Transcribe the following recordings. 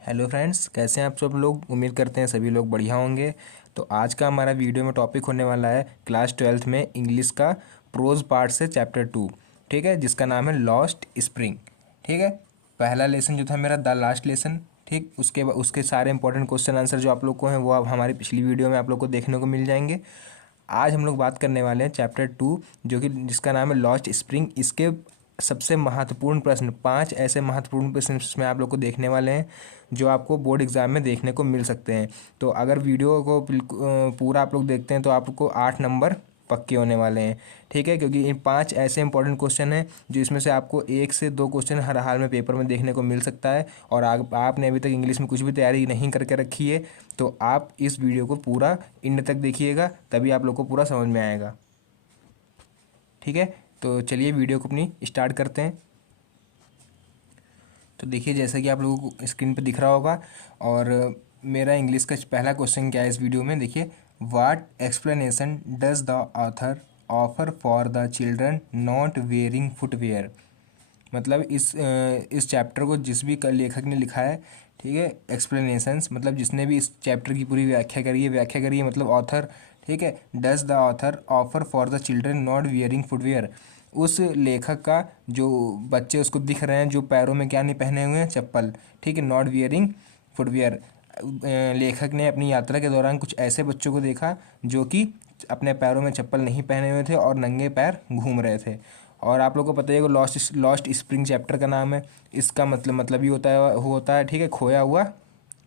Hello friends, कैसे हैं आप सब लोग। उम्मीद करते हैं सभी लोग बढ़िया होंगे। तो आज का हमारा वीडियो में टॉपिक होने वाला है क्लास 12th में इंग्लिश का प्रोज पार्ट से चैप्टर 2। ठीक है, जिसका नाम है लॉस्ट स्प्रिंग। ठीक है, पहला लेसन जो था मेरा द लास्ट लेसन। ठीक, उसके सारे इंपॉर्टेंट क्वेश्चन आंसर जो आप लोग को हैं वो अब हमारी पिछली वीडियो में आप लोग को देखने को मिल जाएंगे। आज हम लोग बात करने वाले हैं चैप्टर 2, जो कि जिसका नाम है लॉस्ट स्प्रिंग। इसके सबसे महत्वपूर्ण प्रश्न, 5 ऐसे महत्वपूर्ण प्रश्न इसमें आप लोग को देखने वाले हैं जो आपको बोर्ड एग्जाम में देखने को मिल सकते हैं। तो अगर वीडियो को पूरा आप लोग देखते हैं तो आपको 8 नंबर पक्के होने वाले हैं। ठीक है, क्योंकि इन 5 ऐसे इंपॉर्टेंट क्वेश्चन हैं जो इसमें से आपको 1 से 2 क्वेश्चन हर हाल में पेपर में देखने को मिल सकता है। और आपने अभी तक इंग्लिश में कुछ भी तैयारी नहीं करके रखी है तो आप इस वीडियो को पूरा एंड तक देखिएगा, तभी आप लोग को पूरा समझ में आएगा। ठीक है, तो चलिए वीडियो को अपनी स्टार्ट करते हैं। तो देखिए, जैसा कि आप लोगों को स्क्रीन पर दिख रहा होगा, और मेरा इंग्लिश का पहला क्वेश्चन क्या है इस वीडियो में, देखिए। What explanation does the author offer for the children not wearing footwear. मतलब इस चैप्टर को जिस भी लेखक ने लिखा है, ठीक है, एक्सप्लेनेशंस मतलब जिसने भी इस चैप्टर की पूरी व्याख्या करी है मतलब ऑथर। ठीक है, does the author offer for the children not wearing footwear. उस लेखक का जो बच्चे उसको दिख रहे हैं जो पैरों में क्या नहीं पहने हुए हैं, चप्पल। ठीक है, नॉट वियरिंग फुटवेयर। लेखक ने अपनी यात्रा के दौरान कुछ ऐसे बच्चों को देखा जो कि अपने पैरों में चप्पल नहीं पहने हुए थे और नंगे पैर घूम रहे थे। और आप लोग को पता है कि लॉस्ट स्प्रिंग चैप्टर का नाम है। इसका मतलब ही होता है ठीक है, खोया हुआ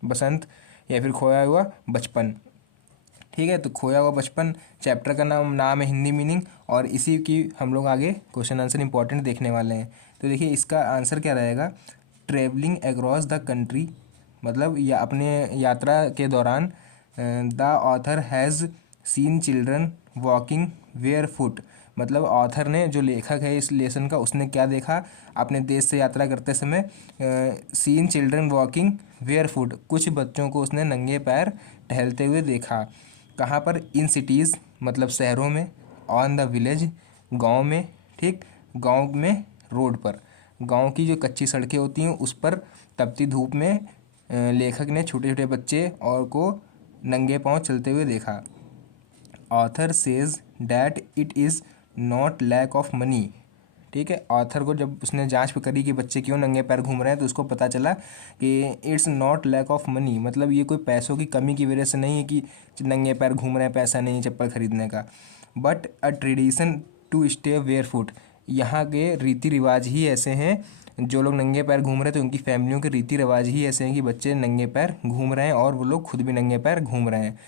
बसंत या फिर खोया हुआ बचपन। ठीक है, तो खोया हुआ बचपन चैप्टर का नाम है, हिंदी मीनिंग। और इसी की हम लोग आगे क्वेश्चन आंसर इंपॉर्टेंट देखने वाले हैं। तो देखिए, इसका आंसर क्या रहेगा। ट्रेवलिंग अक्रॉस द कंट्री, मतलब या अपने यात्रा के दौरान the author has seen children walking where foot. मतलब ऑथर ने, जो लेखक है इस लेसन का, उसने क्या देखा अपने देश से यात्रा करते समय। Seen children walking where foot, कुछ बच्चों को उसने नंगे पैर टहलते हुए देखा। कहाँ पर, इन सिटीज़ मतलब शहरों में, ऑन द विलेज गांव में, ठीक, गांव में रोड पर, गांव की जो कच्ची सड़कें होती हैं उस पर तपती धूप में लेखक ने छोटे छोटे बच्चे और को नंगे पांव चलते हुए देखा। Author says that it is not lack of money. ठीक है, ऑथर को जब उसने जांच करी कि बच्चे क्यों नंगे पैर घूम रहे हैं तो उसको पता चला कि it's not lack of money, मतलब ये कोई पैसों की कमी की वजह से नहीं है कि नंगे पैर घूम रहे हैं, पैसा नहीं है चप्पल खरीदने का। But a tradition to stay barefoot, यहाँ के रीति रिवाज ही ऐसे हैं, जो लोग नंगे पैर घूम रहे थे उनकी फैमिलियों के रीति रिवाज ही ऐसे हैं कि बच्चे नंगे पैर घूम रहे हैं और वो लोग खुद भी नंगे पैर घूम रहे हैं।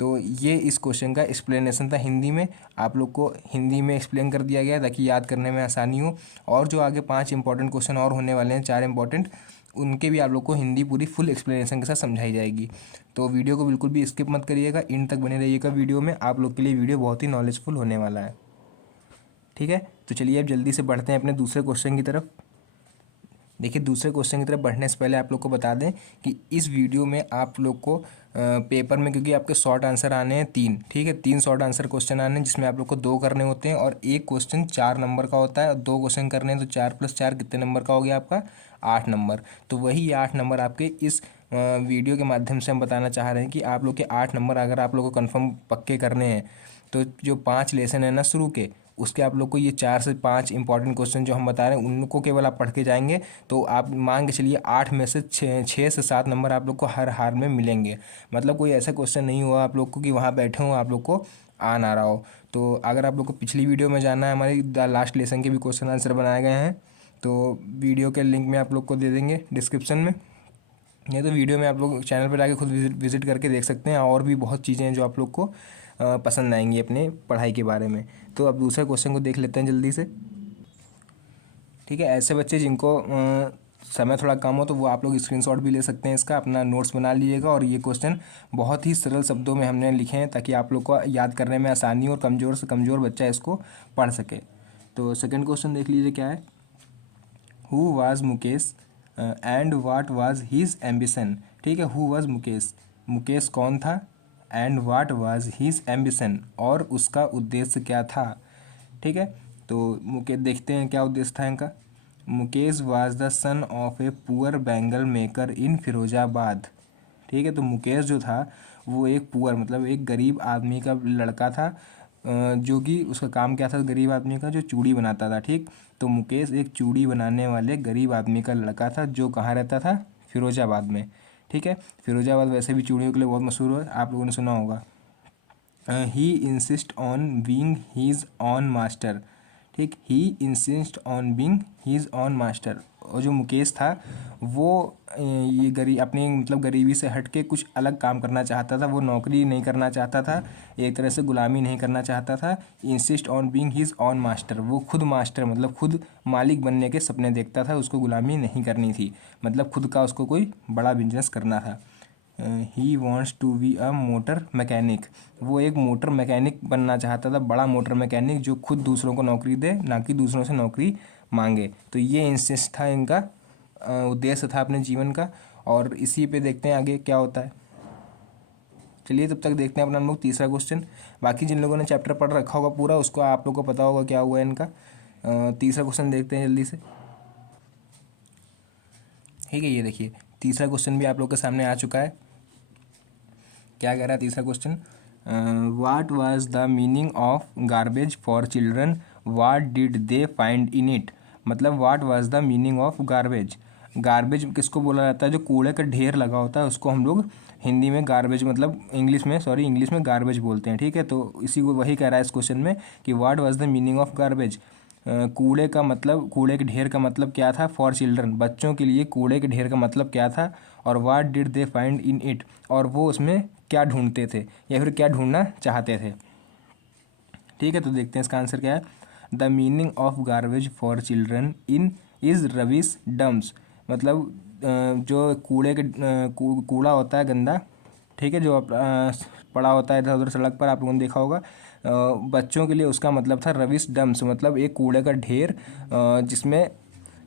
तो ये इस क्वेश्चन का एक्सप्लेनेशन था हिंदी में। आप लोग को हिंदी में एक्सप्लेन कर दिया गया ताकि याद करने में आसानी हो। और जो आगे 5 इंपॉर्टेंट क्वेश्चन और होने वाले हैं, 4 इंपॉर्टेंट, उनके भी आप लोग को हिंदी पूरी फुल एक्सप्लेनेशन के साथ समझाई जाएगी। तो वीडियो को बिल्कुल भी स्किप मत करिएगा, इन तक बने रहिएगा वीडियो में। आप लोग के लिए वीडियो बहुत ही नॉलेजफुल होने वाला है। ठीक है, तो चलिए अब जल्दी से बढ़ते हैं अपने दूसरे क्वेश्चन की तरफ। देखिए, दूसरे क्वेश्चन की तरफ बढ़ने से पहले आप लोग को बता दें कि इस वीडियो में आप लोग को पेपर में, क्योंकि आपके शॉर्ट आंसर आने हैं 3, ठीक है, 3 शॉर्ट आंसर क्वेश्चन आने हैं जिसमें आप लोग को 2 करने होते हैं और एक क्वेश्चन 4 नंबर का होता है। और 2 क्वेश्चन करने हैं तो 4 + 4 कितने नंबर का हो गया आपका, 8 नंबर। तो वही 8 नंबर आपके इस वीडियो के माध्यम से हम बताना चाह रहे हैं कि आप लोग के 8 नंबर अगर आप लोग को कन्फर्म पक्के करने हैं तो जो 5 लेसन है ना शुरू के, उसके आप लोग को ये 4 से 5 इंपॉर्टेंट क्वेश्चन जो हम बता रहे हैं उनको केवल आप पढ़ के जाएंगे तो आप मान के चलिए 8 में से 6 से 7 नंबर आप लोग को हर हार में मिलेंगे। मतलब कोई ऐसा क्वेश्चन नहीं हुआ आप लोग को कि वहाँ बैठे हो आप लोग को आ ना रहा हो। तो अगर आप लोग को पिछली वीडियो में जाना है, हमारी द लास्ट लेसन के भी क्वेश्चन आंसर बनाए गए हैं, तो वीडियो के लिंक में आप लोग को दे देंगे डिस्क्रिप्शन में। ये तो वीडियो में आप लोग चैनल पर जाके खुद विजिट करके देख सकते हैं, और भी बहुत चीज़ें हैं जो आप लोग को पसंद आएंगी अपने पढ़ाई के बारे में। तो अब दूसरे क्वेश्चन को देख लेते हैं जल्दी से। ठीक है, ऐसे बच्चे जिनको समय थोड़ा कम हो तो वो आप लोग स्क्रीनशॉट भी ले सकते हैं, इसका अपना नोट्स बना लीजिएगा। और ये क्वेश्चन बहुत ही सरल शब्दों में हमने लिखे हैं ताकि आप लोग को याद करने में आसानी और कमज़ोर से कमज़ोर बच्चा इसको पढ़ सके। तो सेकेंड क्वेश्चन देख लीजिए क्या है। Who was Mukesh and what was his ambition. ठीक है, हु वाज मुकेश, मुकेश कौन था, and what was his ambition, और उसका उद्देश्य क्या था। ठीक है, तो मुकेश देखते हैं क्या उद्देश्य था इनका। Mukesh was the son of a poor bangle maker in Firozabad. ठीक है, तो मुकेश जो था वो एक पुअर मतलब एक गरीब आदमी का लड़का था, जो कि उसका काम क्या था गरीब आदमी का, जो चूड़ी बनाता था। ठीक, तो मुकेश एक चूड़ी बनाने वाले गरीब आदमी का लड़का था जो कहाँ रहता था, फिरोजाबाद में। ठीक है, फिरोजाबाद वैसे भी चूड़ियों के लिए बहुत मशहूर है, आप लोगों ने सुना होगा। He insist on being his own master. ठीक, he insist on being his own master. और जो मुकेश था वो ये गरीब अपनी मतलब गरीबी से हट के कुछ अलग काम करना चाहता था। वो नौकरी नहीं करना चाहता था, एक तरह से गुलामी नहीं करना चाहता था। Insist on being his own master, वो खुद मास्टर मतलब खुद मालिक बनने के सपने देखता था, उसको गुलामी नहीं करनी थी, मतलब खुद का उसको कोई बड़ा बिजनेस करना था। He wants to be a motor mechanic, वो एक मोटर मैकेनिक बनना चाहता था, बड़ा मोटर मैकेनिक जो खुद दूसरों को नौकरी दे, ना कि दूसरों से नौकरी मांगे। तो ये इंसिस्ट था इनका, उद्देश्य था अपने जीवन का। और इसी पे देखते हैं आगे क्या होता है। चलिए तब तक देखते हैं अपना हम लोग तीसरा क्वेश्चन। बाकी जिन लोगों ने चैप्टर पढ़ रखा होगा पूरा, उसको आप लोग को पता होगा क्या हुआ है इनका। तीसरा क्वेश्चन देखते हैं जल्दी से। ठीक है, ये देखिए तीसरा क्वेश्चन भी आप लोग के सामने आ चुका है। क्या कह रहा है तीसरा question, what was the meaning of garbage for children, what did they find in it. मतलब what was the meaning of garbage. Garbage किसको बोला जाता है, जो कूड़े का ढेर लगा होता है उसको हम लोग हिंदी में गार्बेज मतलब इंग्लिश में गार्बेज बोलते हैं। ठीक है, तो इसी को वही कह रहा है इस क्वेश्चन में कि वाट was the meaning of garbage. कूड़े का मतलब, कूड़े के ढेर का मतलब क्या था, फॉर चिल्ड्रन बच्चों के लिए कूड़े के ढेर का मतलब क्या था, और वाट did they find in it, और वो उसमें क्या ढूंढते थे या फिर क्या ढूंढना चाहते थे। ठीक है, तो देखते हैं इसका आंसर क्या है। The meaning of garbage for children in is rubbish dumps. मतलब जो कूड़ा होता है गंदा, ठीक है, जो पड़ा होता है इधर उधर सड़क पर, आप लोगों ने देखा होगा। बच्चों के लिए उसका मतलब था रबिश डम्प्स, मतलब एक कूड़े का ढेर, जिसमें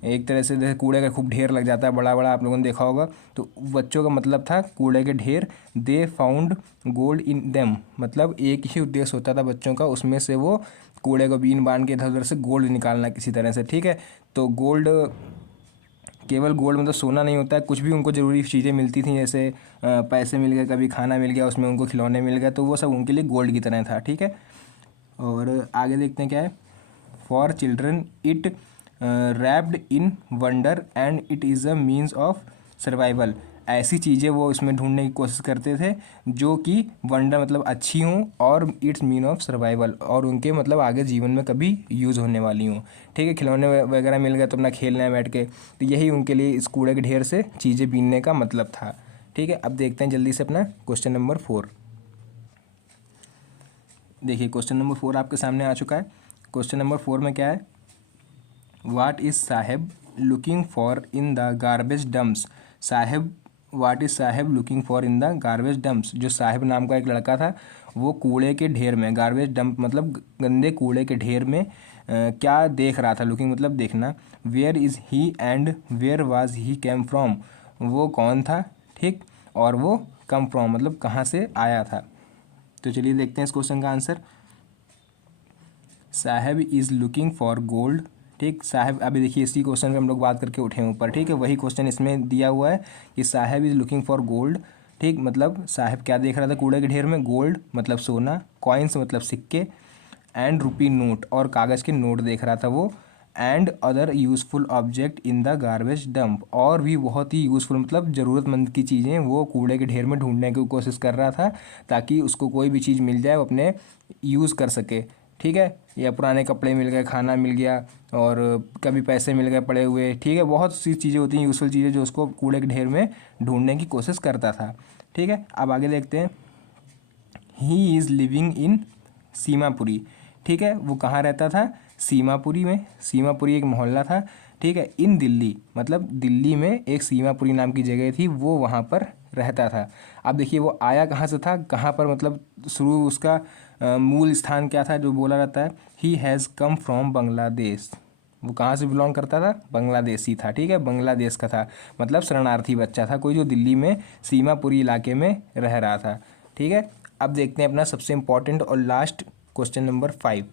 एक तरह से जैसे कूड़े का खूब ढेर लग जाता है बड़ा बड़ा, आप लोगों ने देखा होगा। तो बच्चों का मतलब था कूड़े के ढेर। They found gold in them, मतलब एक ही उद्देश्य होता था बच्चों का, उसमें से वो कूड़े को बीन बांध के इधर उधर से गोल्ड निकालना किसी तरह से। ठीक है, तो गोल्ड, केवल गोल्ड मतलब सोना नहीं होता है, कुछ भी उनको ज़रूरी चीज़ें मिलती थी, जैसे पैसे मिल गए, कभी खाना मिल गया, उसमें उनको खिलौने मिल गए, तो वो सब उनके लिए गोल्ड की तरह था। ठीक है, और आगे देखते हैं क्या है। For children it wrapped in wonder and it is a means of survival. ऐसी चीज़ें वो इसमें ढूंढने की कोशिश करते थे जो कि वंडर मतलब अच्छी हों, और इट्स मीन ऑफ सर्वाइवल, और उनके मतलब आगे जीवन में कभी यूज़ होने वाली हों। ठीक है, खिलौने वगैरह मिल गए तो अपना खेलना है बैठ के, तो यही उनके लिए इस कूड़े के ढेर से चीज़ें बीनने का मतलब था। ठीक है, अब देखते हैं जल्दी से अपना क्वेश्चन नंबर 4। देखिए क्वेश्चन नंबर 4 आपके सामने आ चुका है। क्वेश्चन नंबर 4 में क्या है, what is Saheb looking for in the garbage dumps. Saheb, what is Saheb looking for in the garbage dumps. जो साहेब नाम का एक लड़का था वो कूड़े के ढेर में, गार्बेज डंप मतलब गंदे कूड़े के ढेर में क्या देख रहा था, लुकिंग मतलब देखना। Where is he and where was he came from, वो कौन था, ठीक, और वो कम फ्रॉम मतलब कहाँ से आया था। तो चलिए देखते हैं इस क्वेश्चन का answer. Saheb is looking for gold. ठीक, साहेब, अभी देखिए इसी क्वेश्चन पे हम लोग बात करके उठे हैं ऊपर। ठीक है, वही क्वेश्चन इसमें दिया हुआ है कि साहेब इज़ लुकिंग फॉर गोल्ड। ठीक, मतलब साहेब क्या देख रहा था कूड़े के ढेर में, गोल्ड मतलब सोना, कॉइन्स मतलब सिक्के, एंड रुपी नोट और कागज़ के नोट देख रहा था वो, and other useful object in the garbage dump, और भी बहुत ही यूज़फुल मतलब ज़रूरतमंद की चीज़ें वो कूड़े के ढेर में ढूंढने की कोशिश कर रहा था, ताकि उसको कोई भी चीज़ मिल जाए वो अपने यूज़ कर सके। ठीक है, या पुराने कपड़े मिल गए, खाना मिल गया, और कभी पैसे मिल गए पड़े हुए। ठीक है, बहुत सी चीज़ें होती हैं यूज़फुल चीज़ें जो उसको कूड़े के ढेर में ढूंढने की कोशिश करता था। ठीक है, अब आगे देखते हैं। He is living in Seemapuri. ठीक है, वो कहाँ रहता था, सीमापुरी में। सीमापुरी एक मोहल्ला था। ठीक है, इन दिल्ली मतलब दिल्ली में एक सीमापुरी नाम की जगह थी, वो वहाँ पर रहता था। अब देखिए वो आया कहाँ से था, कहाँ पर मतलब शुरू उसका मूल स्थान क्या था, जो बोला जाता है he has come from Bangladesh. वो कहाँ से बिलोंग करता था, बांग्लादेशी था। ठीक है, बांग्लादेश का था, मतलब शरणार्थी बच्चा था कोई, जो दिल्ली में सीमापुरी इलाके में रह रहा था। ठीक है, अब देखते हैं अपना सबसे इम्पॉर्टेंट और लास्ट क्वेश्चन नंबर 5।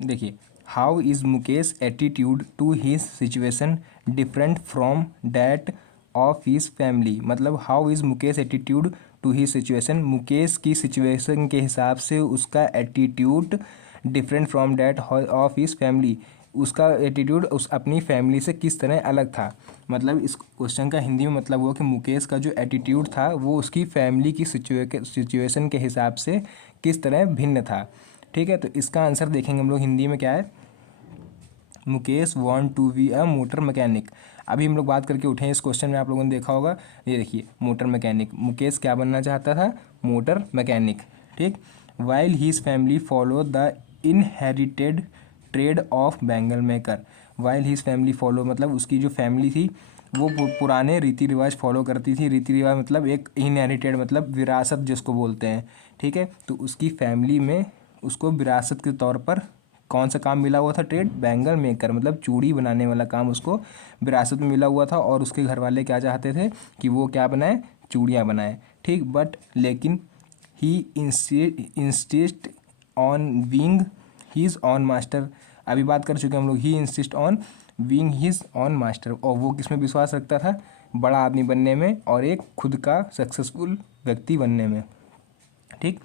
देखिए how is Mukesh attitude to his situation different from that of his family. मतलब how is Mukesh attitude to his situation, Mukesh की सिचुएशन के हिसाब से उसका attitude different from that of his family, उसका एटीट्यूड उस अपनी फैमिली से किस तरह अलग था। मतलब इस क्वेश्चन का हिंदी में मतलब हुआ कि मुकेश का जो एटीट्यूड था वो उसकी फैमिली की सिचुएशन के हिसाब से किस तरह भिन्न था। ठीक है, तो इसका आंसर देखेंगे हम लोग हिंदी में क्या है। Mukesh want to be a motor mechanic. अभी हम लोग बात करके उठे इस क्वेश्चन में, आप लोगों ने देखा होगा, ये देखिए मोटर मैकेनिक, मुकेश क्या बनना चाहता था, मोटर मैकेनिक। ठीक, while his family follow the inherited trade of bangle maker. While his family follow मतलब उसकी जो फैमिली थी वो पुराने रीति रिवाज फॉलो करती थी। रीति रिवाज मतलब एक इनहेरिटेड मतलब विरासत जिसको बोलते हैं। ठीक है, तो उसकी फैमिली में उसको विरासत के तौर पर कौन सा काम मिला हुआ था, ट्रेड, बैंगल मेकर मतलब चूड़ी बनाने वाला काम उसको विरासत में मिला हुआ था। और उसके घर वाले क्या चाहते थे कि वो क्या बनाए, चूड़ियाँ बनाए। ठीक, बट लेकिन he insist on being his own master. अभी बात कर चुके हैं हम लोग, he insist on being his own master. और वो किस में विश्वास रखता था, बड़ा आदमी बनने में और एक खुद का सक्सेसफुल व्यक्ति बनने में। ठीक,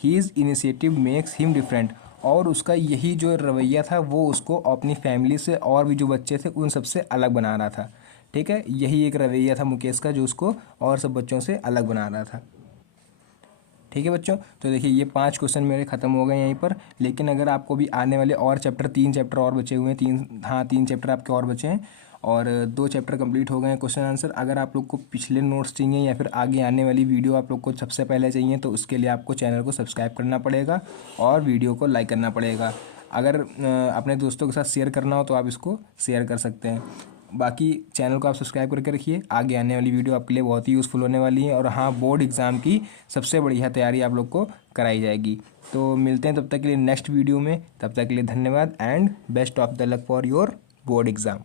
his initiative makes him different. और उसका यही जो रवैया था वो उसको अपनी फैमिली से और भी जो बच्चे थे उन सबसे अलग बना रहा था। ठीक है, यही एक रवैया था मुकेश का जो उसको और सब बच्चों से अलग बना रहा था। ठीक है बच्चों, तो देखिए ये 5 क्वेश्चन मेरे खत्म हो गए यहीं पर। लेकिन अगर आपको भी आने वाले और चैप्टर 3 चैप्टर और बचे हुए हैं, 3 चैप्टर आपके और बचे हैं और 2 चैप्टर कंप्लीट हो गए हैं क्वेश्चन आंसर। अगर आप लोग को पिछले नोट्स चाहिए या फिर आगे आने वाली वीडियो आप लोग को सबसे पहले चाहिए तो उसके लिए आपको चैनल को सब्सक्राइब करना पड़ेगा और वीडियो को लाइक करना पड़ेगा। अगर अपने दोस्तों के साथ शेयर करना हो तो आप इसको शेयर कर सकते हैं। बाकी चैनल को आप सब्सक्राइब करके रखिए, आगे आने वाली वीडियो आपके लिए बहुत ही यूज़फुल होने वाली है। और हाँ, बोर्ड एग्ज़ाम की सबसे बढ़िया तैयारी आप लोग को कराई जाएगी। तो मिलते हैं तब तक के लिए नेक्स्ट वीडियो में, तब तक के लिए धन्यवाद and best of the luck for your board exam.